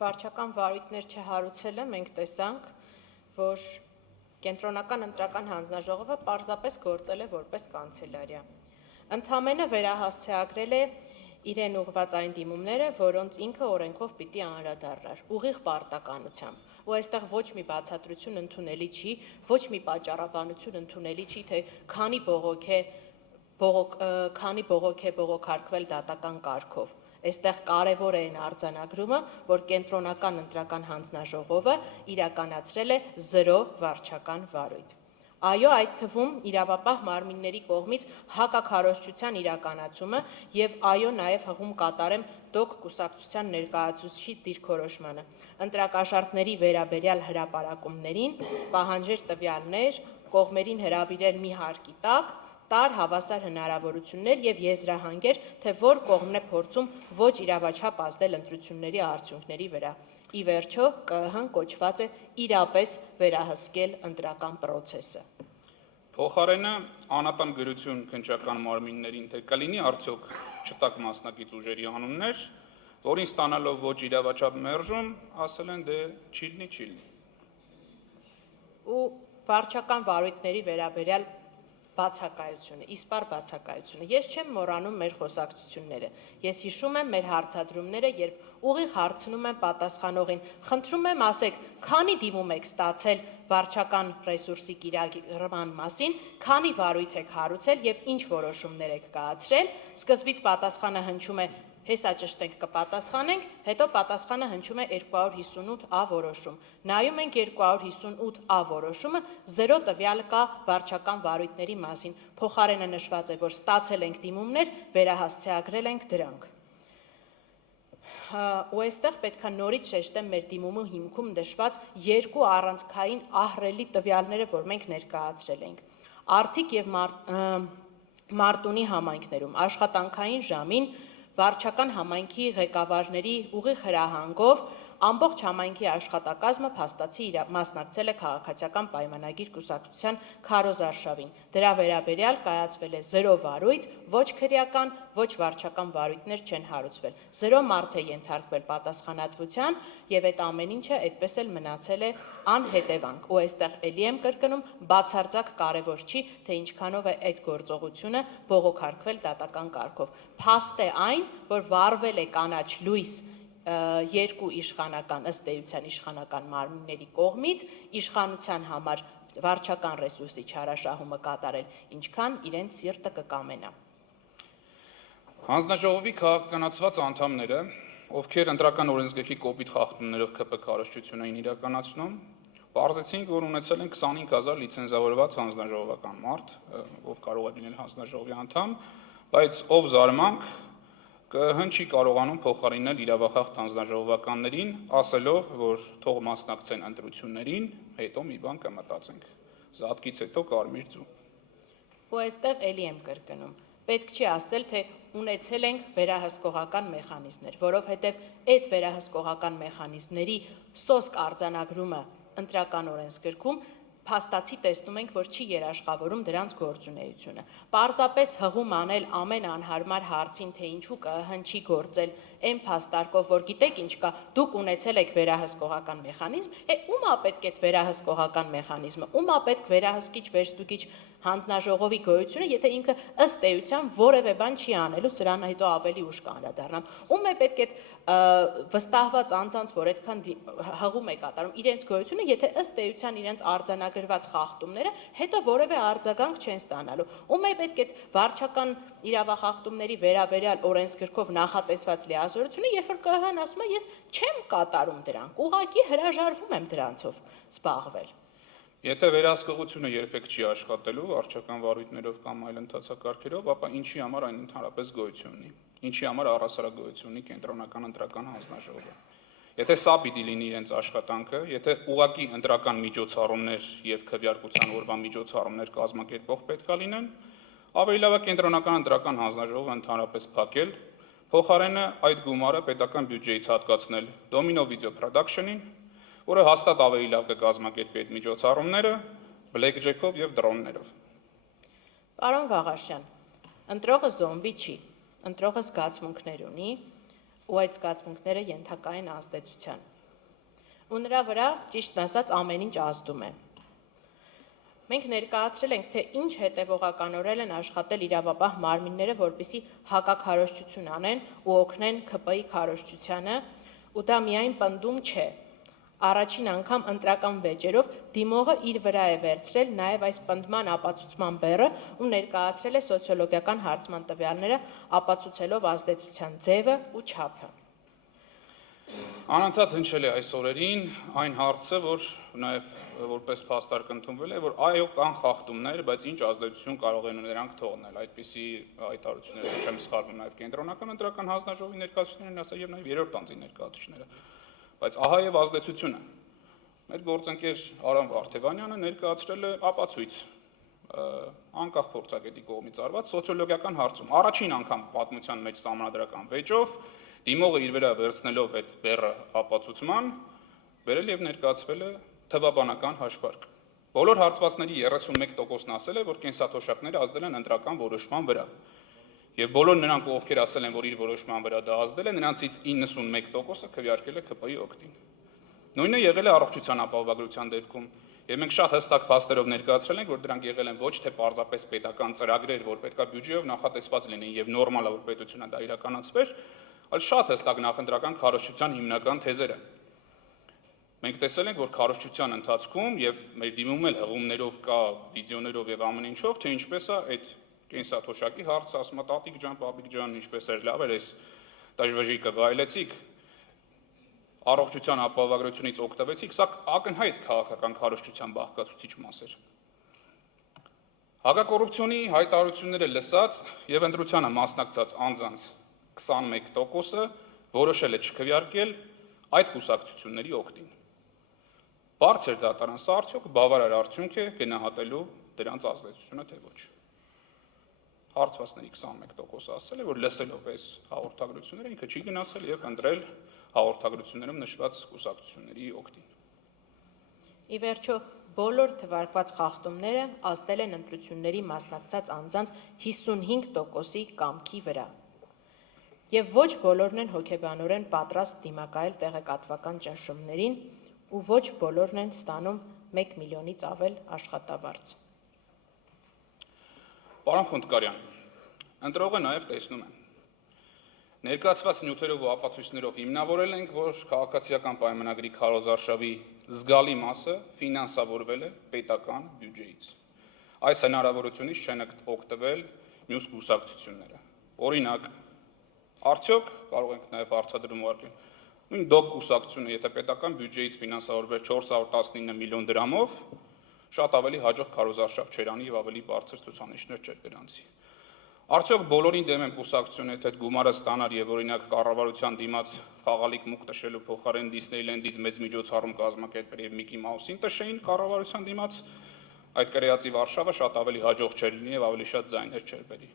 վարչական վարույթներ չհարուցելը մենք տեսանք, որ կենտրոնական ընտրական հանձնաժողովը պարզապես գործել է որպես կանցելարիա։ Ընդամենը վերահասցեագրել է իրեն ուղղված այն դիմումները, որոնց ինքը օրենքով պիտի անդրադառնար, ուղիղ պարտականությամբ։ Ու այստեղ ոչ մի բացատրություն ընդունելի չի, ոչ մի պատճառաբանություն ընդունելի չի, թե քանի բողոք է բողոքարկվել դատական կարգով։ Այստեղ կարևոր է այն արձանագրումը, որ կենտրոնական ընտրական հանձնաժողովը իրականացրել է 0 վարչական վարույթ։ Այո, այդ թվում իրավապահ մարմինների կողմից հակաքարոզչության իրականացումը եւ այո, նաեւ հղում կատարեմ ԴՕԿ կուսակցության ներկայացուցիչի դիրքորոշմանը։ Ընտրակաշառքների վերաբերյալ հրապարակումներին պահանջեր տվյալներ, կողմերին հրավիրել մի հարկի տակ, տար հավասար հնարավորություններ եւ եզրահանգեր, թե որ կողմն է փորձում ոչ իրավաչափ ազդել ընտրությունների արդյունքների վրա։ Ի վերջո, ԿԸՀ-ն կոչված է իրապես վերահսկել ընտրական պրոցեսը։ Փոխարենը անատան գրություն քննչական մարմիններին թե կլինի արդյոք չտակ մասնակից ուժերի անուններ, որին ստանալով ոչ իրավաչափ մերժում, ասել են դե չիլնի։ Ու վարչական վարույթների վերաբերյալ բացակայությունը, իսպառ բացակայությունը։ Ես չեմ մոռանում մեր խոսակցությունները։ Ես հիշում եմ մեր հարցադրումները, երբ ուղիղ հարցնում եմ պատասխանողին, խնդրում եմ ասեք, քանի դիմում եք ստացել վարչական ռեսուրսի կիրառման մասին, քանի վարույթ եք հարուցել եւ ինչ որոշումներ եք կայացրել, սկզբից պատասխանը հնչում է հեսա ճշտենք կպատասխանենք, հետո պատասխանը հնչում է 258A որոշում։ Նայում ենք 258A որոշումը, 0 տվյալ կա վարչական վարույթների մասին։ Փոխարենը նշված է, որ ստացել ենք դիմումներ, վերահասցեագրել ենք դրանք։ Ու այստեղ պետք է նորից շեշտեմ մեր դիմումի հիմքում նշված երկու առանցքային ահռելի տվյալները, որ մենք ներկայացրել ենք։ Արթիկ եւ Մարտունի համայնքներում աշխատանքային ժամին վարչական համայնքի ղեկավարների ուղիղ հրահանգով ամբողջ համայնքի աշխատակազմը փաստացի մասնակցել է քաղաքացիական պայմանագիր կուսակցության քարոզարշավին։ Դրա վերաբերյալ կայացվել է 0 վարույթ, ոչ քրեական, ոչ վարչական վարույթներ չեն հարուցվել։ 0 մարդ է ենթարկվել պատասխանատվության եւ այդ ամեն ինչը այդպես էլ մնացել է անհետևանք։ Ու այստեղ էլի եմ կրկնում, բացարձակ կարևոր չի, թե ինչքանով է այդ գործողությունը բողոքարկվել դատական կարգով։ Փաստ է այն, որ վարվել է կանաչ լույս երկու իշխանական ըստ էության իշխանական մարմինների կողմից իշխանության համար վարչական ռեսուրսի չարաշահումը կատարել, ինչքան իրենց սիրտը կկամենա։ Հանձնաժողովի քաղաքականացված անդամները, ովքեր ընտրական օրենսգրքի կոպիտ խախտումներով ԿՊ քարոզչություն էին իրականացնում, պարզեցին, որ ունեցել են 25000 լիցենզավորված հանձնաժողովական մարդ, ով կարող է լինել հանձնաժողովի անդամ, բայց ով զարմանք ԿԸՀ-ն չի կարողանում փոխարինել իրավախախտ հանձնաժողովականներին, ասելով, որ թող մասնակցեն ընտրություններին, հետո մի բան կմտածենք։ Զատկից հետո կարմիր ձու։ Ու այստեղ էլի եմ կրկնում։ Պետք չի ասել, թե ունեցել ենք վերահսկողական մեխանիզմներ, որովհետև այդ վերահսկողական մեխանիզմների սոսկ արձանագրումը ընտրական օրենսգրքում փաստացի տեսնում ենք, որ չի երաշխավորում դրանց գործունեությունը։ Պարզապես հղում անել ամեն անհարմար հարցին, թե ինչու ԿԸՀ-ն չի գործել այն փաստարկով, որ գիտեք ինչ կա, դուք ունեցել եք վերահսկողական մեխանիզմ, ում է պետք այդ վերահսկողական մեխանիզմը, ում է պետք վերահսկիչ վերստուգիչ հանձնաժողովի գոյությունը, եթե ինքը ըստ էության որևէ բան չի անելու, սրան հետո ավելի ուշ կանդրադառնամ։ Ում է պետք այդ վստահված անձանց, որ այդքան հղում է կատարում իրենց գոյությունը, եթե ըստ էության իրենց արձանագրված խախտումները հետո որևէ արձագանք չեն ստանալու։ Ում է պետք այդ վարչական իրավախախտումների վերաբերյալ օրենսգրքով նախատեսված լիազորությունը, երբ որ ԿԸՀ-ն ասում է, ես չեմ կատարում դրանք, ուղղակի հրաժարվում եմ դրանցով զբաղվել։ Եթե վերահսկողությունը երբեք չի աշխատելու վարչական վարույթներով կամ այլ ընթացակարգերով, ապա ինչի համար այն ընդհանրապես գոյություն ունի։ Ինչի համար առհասարակ գոյություն ունի կենտրոնական ընտրական հանձնաժողովը։ Եթե սա պիտի լինի իրենց աշխատանքը, եթե ուղղակի ընտրական միջոցառումներ եւ քվեարկության օրվա միջոցառումներ կազմակերպող պետքա լինեն, ավելի լավ է կենտրոնական ընտրական հանձնաժողովը ընդհանրապես փակել, փոխարենը այդ գումարը պետական բյուջեից հատկացնել Domino Video Production-ին, որը հաստատ ավելի լավ կկազմակերպի այդ միջոցառումները բլեքջեքով եւ դրոններով։ Պարոն Վաղաշյան, ընտրողը զոմբի չի, ընտրողը զգացմունքներ ունի, ու այդ զգացմունքները ենթակա են ազդեցության։ Ու նրա վրա, ճիշտն ասած, ամեն ինչ ազդում է։ Մենք ներկայացրել ենք, թե ինչ հետևողականորեն են աշխատել իրավապահ մարմինները, որպեսզի հակաքարոզչություն անեն ու օգնեն ՔՊ-ի քարոզչությանը, ու դա միայն պնդում չէ։ Առաջին անգամ ընտրական վեճերով դիմողը իր վրա է վերցրել նաև այս պնդման ապացուցման բեռը ու ներկայացրել է սոցիոլոգիական հարցման տվյալները, ապացուցելով ազդեցության ձևը ու չափը։ Անընդհատ հնչել է այս օրերին այն հարցը, որ նաև որպես փաստարկ ընդունվել է, որ այո, կան խախտումներ, բայց ինչ ազդեցություն կարող են նրանք թողնել։ Այդպիսի հայտարարություններ չեմ սխալվում նաև կենտրոնական ընտրական հանձնաժողովի ներկայացուցիչներն ասա եւ նաև երրորդ անձի ներկայացուցիչները։ Բայց ահա եւ ազդեցությունը։ Մեր գործընկեր Արամ Վարդևանյանը ներկայացրել է ապացույց անկախ փորձագետի կողմից արված սոցիոլոգիական հարցում։ Առաջին անգամ պատմության մեջ սահմանադրական վեճով դիմողը իր վրա վերցնելով այդ բեռը ապացուցման, վերել եւ ներկայացվել է թվաբանական հաշվարկ։ Բոլոր հարցվածների 31%-ն ասել է, որ կենսաթոշակները ազդել են ընտրական որոշման վրա։ Եվ բոլոր նրանք, ովքեր ասել են, որ իր որոշման վրա դա ազդել է, նրանցից 91%-ը քվեարկել է ՔՊ-ի օգտին։ Նույնը եղել է առողջության ապահովագրության դեպքում, եւ մենք շատ հստակ փաստերով ներկայացրել ենք, որ դրանք եղել են ոչ թե պարզապես պետական ծրագրեր, որ պետքա բյուջեով նախատեսված լինեն եւ նորմալ է, որ պետությունը դա իրականացվեր, այլ շատ հստակ նախընտրական քարոզչության հիմնական թեզերը։ Մենք տեսել ենք, որ քարոզչության ընթացքում եւ մեր դիմում էլ հղումներով կա, վիդեոներով եւ ամեն ինչով, թե ինչպես է այդ կենսաթոշակի հարցը, ասում է տատիկ ջան, պապիկ ջան, ինչպես էր, լավ էր, այս դաժվաժիկը գայլեցիք, առողջության ապահովագրությունից օգտվեցիք, սա ակնհայտ քաղաքական քարոզչության բաղկացուցիչ մաս էր։ Հակակոռուպցիոնի հայտարարությունները լսած եւ ընտրությանը մասնակցած անձանց 21%-ը որոշել է չքվեարկել այդ կուսակցությունների օգտին։ Բարձր դատարան սա արդյոք բավարար արդյունք է գնահատելու դրանց ազդեցությունը, թե ոչ։ Հարցվածների 21%-ը ասել է, որ լսելով այս հաղորդագրությունները ինքը չի գնացել եւ ընտրել հաղորդագրություններում նշված կուսակցությունների օգտին։ Ի վերջո, բոլոր թվարկված խախտումները ազդել են ընտրությունների մասնակցած անձանց 55%-ի կամքի վրա։ Եվ ոչ բոլորն են հոգեբանորեն պատրաստ դիմակայել տեղեկատվական ճնշումներին ու ոչ բոլորն են ստանում 1 միլիոնից ավել աշխատավարձ։ Պարոն Խունդկարյան, ընտրողը նաև տեսնում է։ Ներկայացված նյութերով ու ապացույցներով հիմնավորել ենք, որ քաղաքացիական պայմանագրի քարոզարշավի զգալի մասը ֆինանսավորվել է պետական բյուջեից։ Այս հնարավորությունից չեն օգտվել մյուս կուսակցությունները։ Օրինակ, արդյոք կարող ենք նաև հարցադրում ուղարկել, նույն դոկ կուսակցությունը, եթե պետական բյուջեից ֆինանսավորվեր 419 միլիոն դրամով, շատ ավելի հաջող քարոզարշավ չեր անի եւ ավելի բարձր ցուցանիշներ չէր գրանցի։ Արդյոք բոլորին դեմ են կուսակցությունը, եթե այդ գումարը ստանար եւ օրինակ կառավարության դիմաց խաղալիք մուկ տշելու փոխարեն Դիսնեյլենդից մեծ միջոցառում կազմակերպեր եւ Միկի Մաուսին տշեին կառավարության դիմաց, այդ կրեացի Վարշավը շատ ավելի հաջող չէր լինի եւ ավելի շատ ձայներ չէր բերի։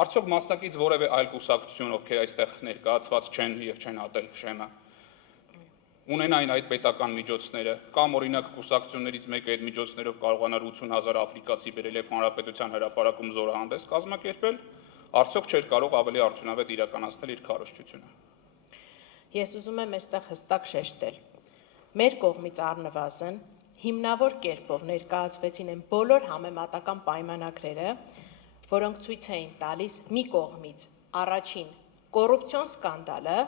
Արդյոք մասնակից որևէ այլ կուսակցություն, ովքեր այստեղ ներկայացված չեն եւ չեն հատել շեմը, ունենային այդ պետական միջոցները, կամ օրինակ կուսակցություններից մեկը այդ միջոցներով կարողանար 80,000 աֆրիկացի բերել եւ հանրապետության հրապարակում զորահանդես կազմակերպել, արդյոք չէր կարող ավելի արդյունավետ իրականացնել իր քարոզչությունը։ Ես ուզում եմ այստեղ հստակ շեշտել։ Մեր կողմից առնվազն հիմնավոր կերպով ներկայացվեցին են բոլոր համեմատական պայմանագրերը, որոնք ցույց էին տալիս մի կողմից առաջին կոռուպցիոն սկանդալը,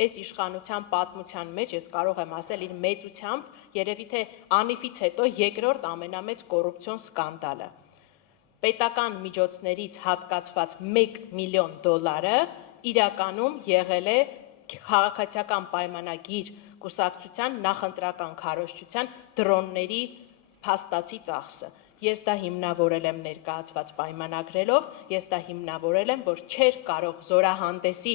այս իշխանության պատմության մեջ ես կարող եմ ասել իր մեծությամբ երևի թե անիվից հետո երկրորդ ամենամեծ կոռուպցիոն սկանդալը։ Պետական միջոցներից հատկացված 1 միլիոն դոլարը իրականում եղել է քաղաքացիական պայմանագիր կուսակցության նախընտրական քարոզչության դրոնների փաստացի ծախսը։ Ես դա հիմնավորել եմ ներկայացված պայմանագրերով, ես դա հիմնավորել եմ, որ չէր կարող զորահանդեսի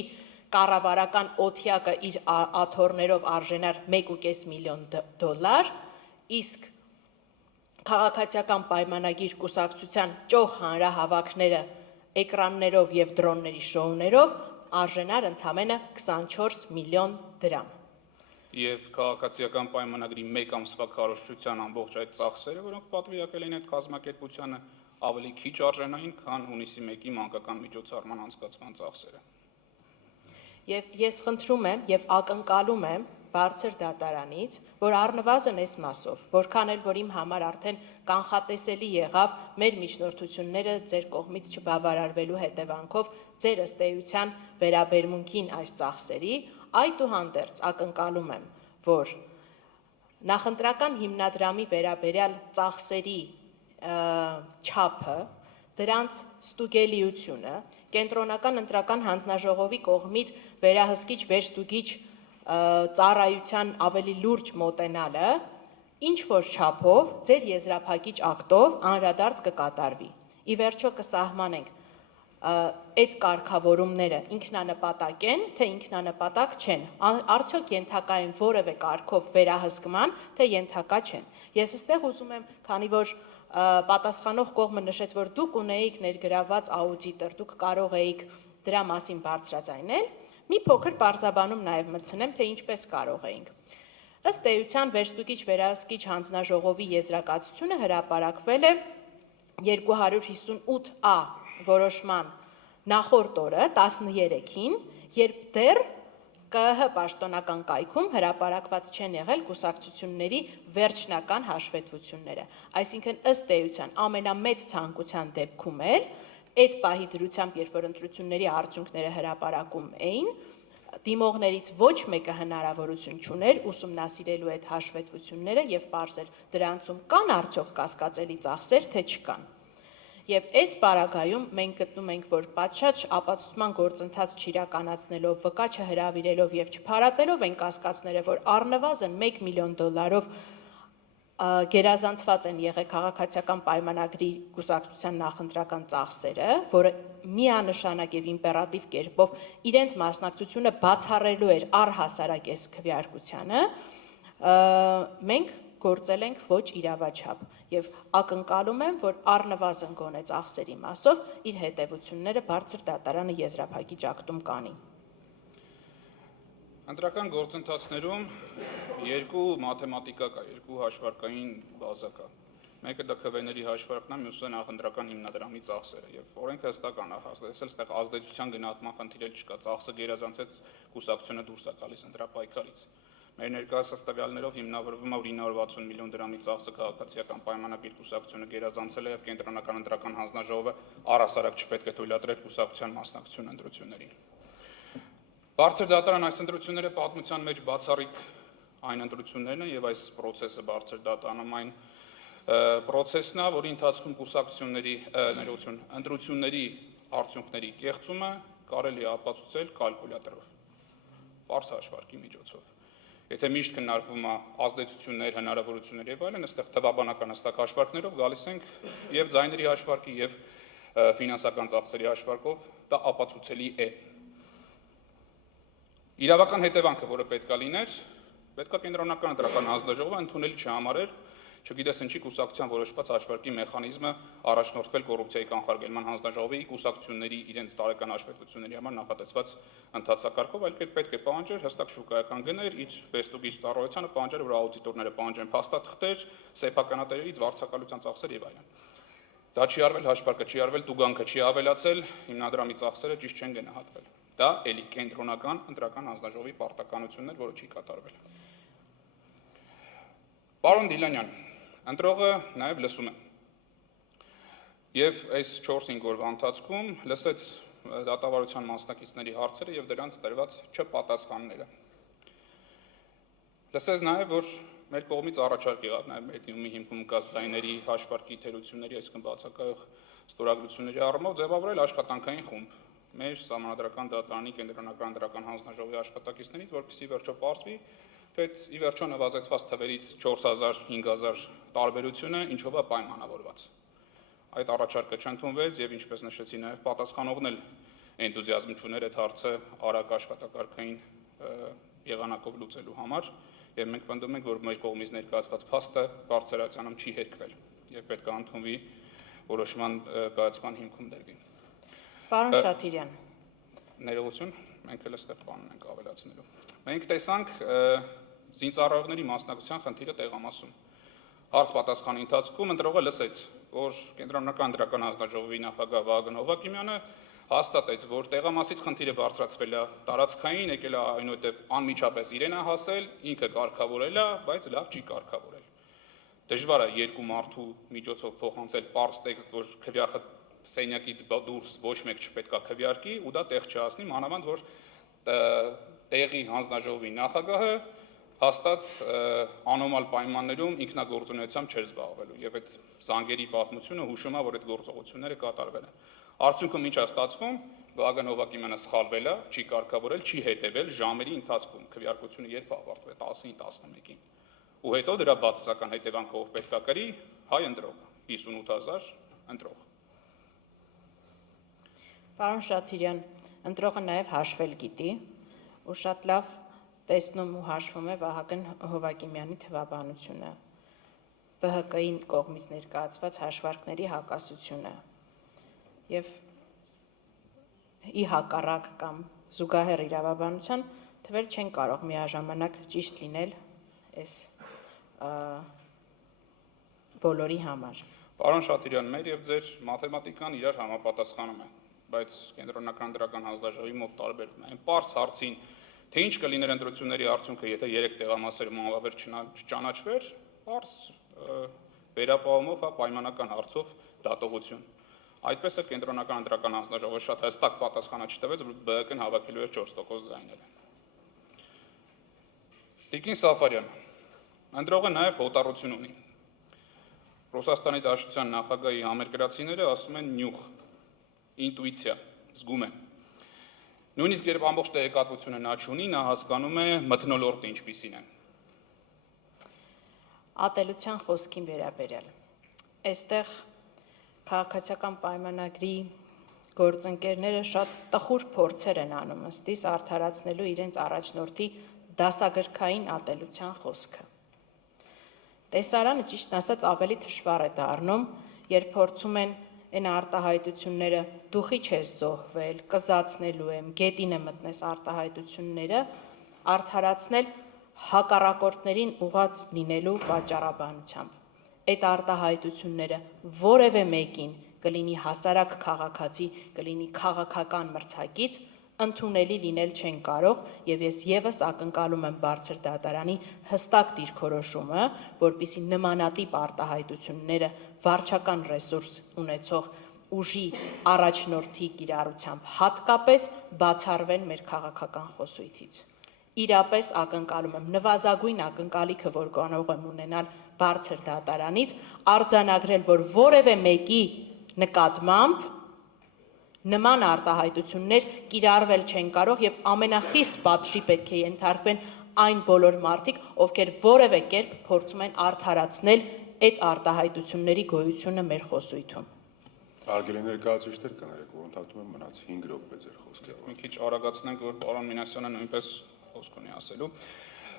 կառավարական օթյակը իր աթոռներով արժենար 1.5 միլիոն դոլար, իսկ քաղաքացիական պայմանագիր կուսակցության ճոխ հանրահավաքները էկրաններով եւ դրոնների շոուներով արժենար ընդամենը 24 միլիոն դրամ։ Եվ քաղաքացիական պայմանագրի 1 ամսվա քարոզչության ամբողջ այդ ծախսերը, որոնք պատվիրակել էին այդ կազմակերպությանը, ավելի քիչ արժենային, քան հունիսի 1-ի մանկական միջոցառման անցկացման ծախսերը։ Եվ ես խնդրում եմ եւ ակնկալում եմ բարձր դատարանից, որ առնվազն այս մասով, որքան էլ որ իմ համար արդեն կանխատեսելի եղավ մեր միջնորդությունները ձեր կողմից չբավարարվելու հետևանքով ձեր ըստ էության վերաբերմունքին այս ծախսերի, այդուհանդերձ ակնկալում եմ, որ նախընտրական հիմնադրամի վերաբերյալ ծախսերի չափը, դրանց ստուգելիությունը, կենտրոնական ընտրական հանձնաժողովի կողմից վերահսկիչ վերստուգիչ ծառայության ավելի լուրջ մոտենալը, ինչ որ չափով ձեր եզրափակիչ ակտով անդրադարձ կկատարվի։ Ի վերջո կսահմանենք այդ կարգավորումները ինքնանպատակ են, թե ինքնանպատակ չեն, արդյոք ենթակա են որևէ կարգով վերահսկման, թե ենթակա չեն։ Ես այստեղ ուզում եմ, քանի որ պատասխանող կողմը նշեց, որ դուք ունեիք ներգրաված աուդիտոր, դուք կարող էիք դրա մասին բարձրաձայնել, մի փոքր պարզաբանում նաև մտցնեմ, թե ինչպես կարող էինք։ Ըստ էության վերստուգիչ վերահսկիչ հանձնաժողովի եզրակացությունը հրապարակվել է 258A որոշման նախորդ օրը 13-ին, երբ դեռ ԿԸՀ պաշտոնական կայքում հրապարակված չեն եղել կուսակցությունների վերջնական հաշվետվությունները։ Այսինքն ըստ էության ամենամեծ ցանկության դեպքում էր այդ պահի դրությամբ, երբ որ ընտրությունների արդյունքները հրապարակում էին, դիմողներից ոչ մեկը հնարավորություն չուներ ուսումնասիրելու այդ հաշվետվությունները եւ պարզել դրանցում կան արդյոք կասկածելի ծախսեր, թե չկան։ Եվ այս պարագայում մենք գտնում ենք, որ պատշաճ ապացուցման գործընթաց չիրականացնելով, վկա չհրավիրելով եւ չփարատելով այն կասկածները, որ առնվազն $1 միլիոն գերազանցված են եղել քաղաքացիական պայմանագրի կուսակցության նախընտրական ծախսերը, որը միանշանակ եւ իմպերատիվ կերպով իրենց մասնակցությունը բացառելու էր առհասարակ այս քվեարկությանը, մենք գործել ենք ոչ իրավաչափ եւ ակնկալում եմ, որ առնվազն գոնե ծախսերի մասով իր հետևությունները բարձր դատարանը եզրափակիչ ակտում կանի։ Ընտրական գործընթացներում երկու մաթեմատիկա կա, երկու հաշվարկային բազա կա։ Մեկը դա քվեների հաշվարկն է, մյուսը նախընտրական հիմնադրամի ծախսերը եւ օրենքը հստակ անհասցնել, այստեղ ազդեցության գնահատման խնդիր չկա, ծախսը գերազանցեց կուսակցությունը դուրս է գալիս ընտրապայքարից։ Մեր ներկայացած տվյալներով հիմնավորվում է 960 միլիոն դրամի ծախսը քաղաքացիական պայմանագիր կուսակցությունը գերազանցել է եւ կենտրոնական ընտրական հանձնաժողովը առհասարակ չպետք է թույլատրել կուսակցության մասնակցություն ընտրություններին։ Բարձր դատարան այս ընտրությունները պատմության մեջ բացառիկ այն ընտրություններն են եւ այս process-ը բարձր դատարանում այն process-ն է, որի ընթացքում կուսակցությունների ընտրությունների արդյունքների կեղծումը կարելի է ապացուցել կալկուլյատորով, բարձր հաշվարկի միջոցով։ Եթե միշտ քննարկվում է ազդեցություններ, հնարավորություններ եւ այլն, այստեղ թվաբանական հստակ հաշվարկներով գալիս ենք եւ ձայների հաշվարկի եւ ֆինանսական ծախսերի հաշվարկով, դա ապացուցելի է։ Իրավական հետևանքը, որը պետք է լիներ, պետք է կենտրոնական ընտրական հանձնաժողովը ընդունել չհամարեր, չգիտես ինչի կուսակցության որոշված հաշվարկի մեխանիզմը առաջնորդվել կոռուպցիայի կանխարգելման հանձնաժողովի կուսակցությունների իրենց տարեկան հաշվետվությունների համար նախատեսված ընթացակարգով, այլ պետք է պահանջեր հստակ շուկայական գներ, իր վեստուգիչ ծառայությանը պահանջեր, որ աուդիտորները պահանջեն փաստաթղթեր, սեփականատերերից վարձակալության ծախսեր եւ այլն։ Դա չի արվել, հաշվարկը չի արվել, տուգանքը չի ավելացել, հիմնադրամի ծախսերը ճիշտ չեն գնահատվել։ Դա էլի կենտրոնական ընտրական հանձնաժողովի պարտականությունն էր, որը չի կատարվել։ Պարոն Դիլանյան, ընտրողը նաև լսում է։ Եվ այս 4-5 օրվա ընթացքում լսեց դատավարության մասնակիցների հարցերը եւ դրանց տրված չպատասխանները։ Լսեց նաև, որ մեր կողմից առաջարկ եղավ նաև մեր դիմումի հիմքում կաց ձայների հաշվարկի թերությունների, այսինքն բացակայող ստորագրությունների առումով ձևավորել աշխատանքային խումբ մեր Սահմանադրական դատարանի կենտրոնական ընտրական հանձնաժողովի աշխատակիցներից, որպեսզի վերջո պարզվի, թե ի վերջո նվազեցված թվերից 4000-5000 տարբերությունը ինչով է պայմանավորված։ Այդ առաջարկը չընդունվեց եւ ինչպես նշեցի նաև պատասխանողն էլ էնտուզիազմ չուներ այդ հարցը արագ աշխատակարգային եղանակով լուծելու համար, եւ մենք պնդում ենք, որ մեր կողմից ներկայացված փաստը բարձրացանում չի հերքվել եւ պետք է ընդունվի որոշման կայացման հիմքում դրվի։ Պարոն Շաթիրյան, ներողություն, մենք էլ այստեղ բանն ենք ավելացնելու։ Մենք տեսանք զինծառայողների մասնակցության խնդիրը տեղամասում։ Հարց պատասխանի ընթացքում ընտրողը լսեց, որ կենտրոնական ընտրական հանձնաժողովի նախագահ Վահագն Հովակիմյանը հաստատեց, որ տեղամասից խնդիրը բարձրացվել է տարածքային, եկել է այնուհետև անմիջապես իրեն է հասել, ինքը կարգավորել է, բայց լավ չի կարգավորել։ Դժվար է երկու մարդու միջոցով փոխանցել պարզ տեքստ, որ քվյախը սենյակից դուրս ոչ մեկ չպետք է քվյարկի, ու դա տեղ չհասնի, մանավանդ որ տեղի հանձնաժողովի նախագահը հաստատ անոմալ պայմաններում ինքնագործունեությամբ չէր զբաղվելու, եւ այդ զանգերի պատմությունը հուշում է, որ այդ գործողությունները կատարվել են։ Արդյունքում ինչ է ստացվում, Վահագն Հովհակիմյանը սխալվել է, չի կարգավորել, չի հետևել ժամերի ընթացքում, քվեարկությունը երբ ավարտվեց 10-11-ին։ Ու հետո դրա բացասական հետևանքով պետք է կրի հայ ընտրող, 58,000 ընտրող։ Պարոն Շաթիրյան, ընտրողը նաև հաշվել գիտի ու շատ լավ տեսնում ու հաշվում է Վահագն Հովհակիմյանի թվաբանությունը, ԲՀԿ-ի կողմից ներկայացված հաշվարկների հակասությունը եւ ի հակառակ կամ զուգահեռ իրավաբանության թվել չեն կարող միաժամանակ ճիշտ լինել այս բոլորի համար։ Պարոն Շաթիրյան, մեր եւ ձեր մաթեմատիկան իրար համապատասխանում է, բայց կենտրոնական դրական հանձնաժողովի մոտ տարբերվում է։ Այն պարզ հարցին, թե ինչ կլիներ ընտրությունների արդյունքը, եթե 3 տեղամասերում անվավեր չճանաչվեր, պարզ վերապահումով հա պայմանական հարցով դատողություն։ Այդպես է կենտրոնական դրական հանձնաժողովը շատ հստակ պատասխանը չտվեց, որ ԲՀԿ-ն հավաքելու էր 4% ձայները։ Տիկին Սաֆարյան, ընտրողը նաև հոտառություն ունի։ Ռուսաստանի Դաշնության նախագահի համերկրացիները ասում են նյուխ, ինտուիցիա, զգում են։ Նույնիսկ երբ ամբողջ տեղեկատվությունը նա չունի, նա հասկանում է մթնոլորտը ինչպիսին է։ Ատելության խոսքին վերաբերյալ։ Այստեղ քաղաքացիական պայմանագրի գործընկերները շատ տխուր փորձեր են անում ըստիս արդարացնելու իրենց առաջնորդի դասագրքային ատելության խոսքը։ Տեսարանը ճիշտ ասած ավելի թշվառ է դառնում, երբ փորձում են այն արտահայտությունները դուխի չես զոհվել, կզացնելու եմ, գետինը մտնես արտահայտությունները արդարացնել հակառակորդներին ուղղած լինելու պատճառաբանությամբ։ Այդ արտահայտությունները որևէ մեկին կլինի հասարակ քաղաքացի, կլինի քաղաքական մրցակից, ընդունելի լինել չեն կարող, եւ ես եւս ակնկալում եմ բարձր դատարանի հստակ դիրքորոշումը, որպիսի նմանատիպ արտահայտությունները վարչական ռեսուրս ունեցող ուժի առաջնորդի կիրառությամբ հատկապես բացառվեն մեր քաղաքական խոսույթից։ Իրապես ակնկալում եմ նվազագույն ակնկալիքը, որ կարող եմ ունենալ բարձր դատարանից, արձանագրել, որ որևէ մեկի նկատմամբ նման արտահայտություններ կիրառվել չեն կարող եւ ամենախիստ պատժի պետք է ենթարկվեն այն բոլոր մարդիկ, ովքեր որևէ կերպ փորձում են արդարացնել այդ արտահայտությունների գոյությունը մեր խոսույթում։ Հարգելի ներկայացուցիչներ, կներեք, որ ընդհատում եմ մնաց 5 րոպե ձեր խոսքի։ Մի քիչ արագացնենք, որ պարոն Մինասյանը նույնպես խոսք ունի ասելու։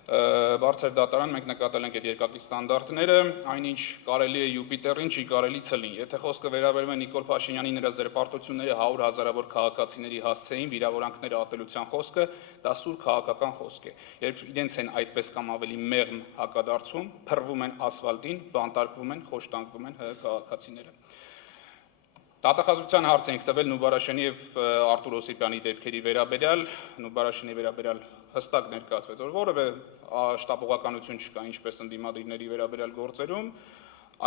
Բարձր դատարան մենք նկատել ենք այդ երկակի ստանդարտները, այնինչ կարելի է Յուպիտերին, չի կարելի ցլին։ Եթե խոսքը վերաբերում է Նիկոլ Փաշինյանի նրա զրպարտությունների 100 հազարավոր քաղաքացիների հասցեին վիրավորանքները ատելության խոսքը, դա սուր քաղաքական խոսք է։ Երբ իրենց են այդպես կամ ավելի մեղմ հակադարձում, փռվում են ասֆալտին, բանտարկվում են, խոշտանգվում են ՀՀ քաղաքացիները։ Դատախազության հարց ենք տվել Նուբարաշյանի եւ Արտուր Օսիպյանի դեպքերի վերաբերյալ, Նուբարաշյանի վերաբերյալ հստակ ներկայացվեց, որ որևէ շտապողականություն չկա ինչպես ընդդիմադիրների վերաբերյալ գործերում,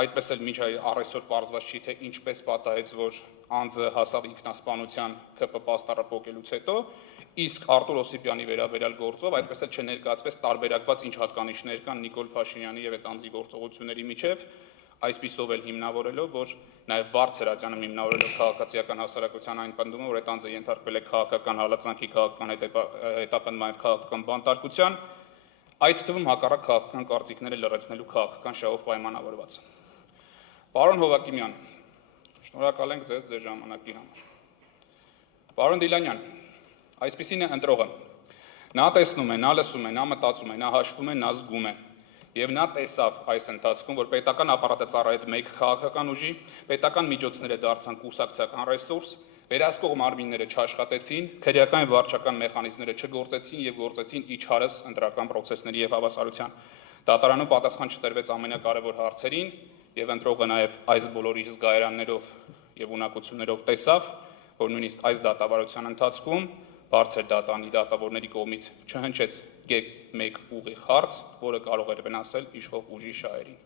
այդպես էլ մինչ առայսօր պարզված չի, թե ինչպես պատահեց, որ անձը հասավ ինքնասպանության ԿՊ պաստառը փոկելուց հետո, իսկ Արտուր Օսիպյանի վերաբերյալ գործով այդպես էլ չներկայացվեց տարբերակված ինչ հատկանիշներ կան Նիկոլ Փաշինյանի եւ այդ անձի գործողությունների միջև, այսպիսով էլ հիմնավորելով, որ նաև Բարձրացյանը հիմնավորելով քաղաքացիական հասարակության այն պնդումը, որ այդ անձը ենթարկվել է քաղաքական հալածանքի, քաղաքական հետապնդման եւ քաղաքական բանտարկության, այդ թվում հակառակ քաղաքական կարծիքները լրացնելու քաղաքական շահով պայմանավորված։ Պարոն Հովհակիմյան, շնորհակալ ենք ձեզ ձեր ժամանակի համար։ Պարոն Դիլանյան, այսպիսին է ընտրողը։ Նա տեսնում է, նա լսում է, նա մտածում է, նա հաշվում է, նա զգում է։ Եվ նա տեսավ այս ընթացքում, որ պետական ապարատը ծառայեց մեկ քաղաքական ուժի, պետական միջոցները դարձան կուսակցական ռեսուրս, վերահսկող մարմինները չաշխատեցին, քրեական եւ վարչական մեխանիզմները չգործեցին եւ գործեցին իջհարս ընտրական պրոցեսների եւ հավասարության։ Դատարանում պատասխան չտրվեց ամենակարևոր հարցերին եւ ընտրողը նաեւ այս բոլորի զգայարաններով եւ ունակություններով տեսավ, որ նույնիսկ այս դատավարության ընթացքում բարձր դատանի դատավորների կողմից չհնչեց մեկ ուղիղ հարց, որը կարող էր վնասել իշխող ուժի շահերին։